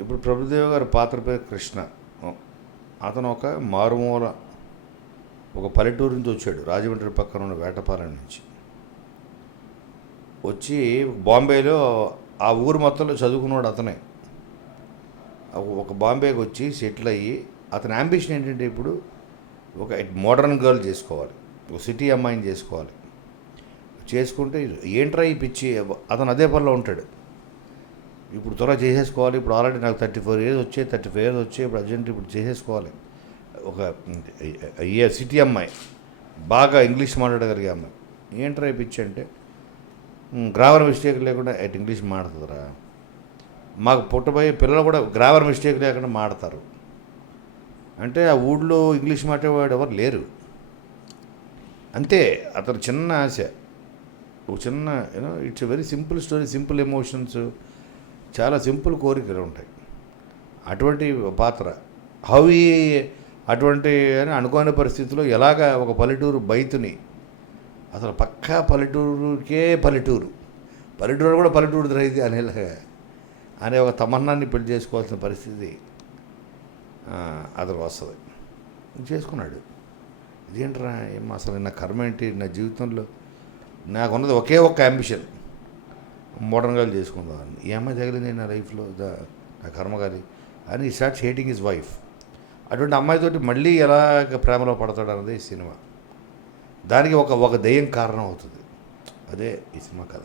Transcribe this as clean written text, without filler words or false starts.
ఇప్పుడు ప్రభుదేవ గారి పాత్ర పేరు కృష్ణ. అతను ఒక మారుమూల ఒక పల్లెటూరు నుంచి వచ్చాడు, రాజమండ్రి పక్కన ఉన్న వేటపాలెం నుంచి వచ్చి బాంబేలో ఆ ఊరు మొత్తంలో చదువుకున్నాడు అతనే. ఒక బాంబేకి వచ్చి సెటిల్ అయ్యి అతని అంబిషన్ ఏంటంటే ఇప్పుడు ఒక మోడర్న్ గర్ల్ చేసుకోవాలి, ఒక సిటీ అమ్మాయిని చేసుకోవాలి. చేసుకుంటే ఏంట్రా ఈ పిచ్చి, అతను అదే పనిలో ఉంటాడు. ఇప్పుడు త్వరగా చేసేసుకోవాలి, ఇప్పుడు ఆల్రెడీ నాకు 34 years వచ్చాయి, 35 years వచ్చాయి, ఇప్పుడు అర్జెంట్ ఇప్పుడు చేసేసుకోవాలి. ఒక సిటీ అమ్మాయి, బాగా ఇంగ్లీష్ మాట్లాడగలిగే అమ్మాయి. ఏంట్రా ఈ పిచ్చి అంటే, గ్రామర్ మిస్టేక్ లేకుండా ఇంగ్లీష్ మాట్లాడుతుందిరా, మాకు పుట్టబోయే పిల్లలు కూడా గ్రామర్ మిస్టేక్ లేకుండా మాడతారు అంటే ఆ ఊళ్ళో ఇంగ్లీష్ మాట్లాడేవాడు ఎవరు లేరు. అంతే అతను చిన్న ఆశ, ఒక చిన్న it's a very simple story, simple emotions, చాలా సింపుల్ కోరికలు ఉంటాయి. అటువంటి పాత్ర హౌీ అటువంటి అని అనుకోని పరిస్థితిలో ఎలాగ ఒక పల్లెటూరు బయతుని, అసలు పక్కా పల్లెటూరుకే పల్లెటూరు కూడా పల్లెటూరు రైతు అనేలాగా అనే ఒక తమన్నాన్ని పెళ్లి చేసుకోవాల్సిన పరిస్థితి అతను వస్తుంది. చేసుకున్నాడు. ఇదేంట్రా ఏం అసలు నా కర్మ ఏంటి, నా జీవితంలో నాకున్నది ఒకే ఒక్క అంబిషన్, మోడర్న్ గర్ల్ చేసుకుందామని. ఈ అమ్మాయి తగిలింది నా లైఫ్లో, నా కర్మగాలి అని స్టార్ట్స్ హేటింగ్ హిజ్ వైఫ్. అటువంటి అమ్మాయితోటి మళ్ళీ ఎలాగ ప్రేమలో పడతాడు అన్నది ఈ సినిమా. దానికి ఒక దెయ్యం కారణం అవుతుంది. అదే ఈ సినిమా కథ.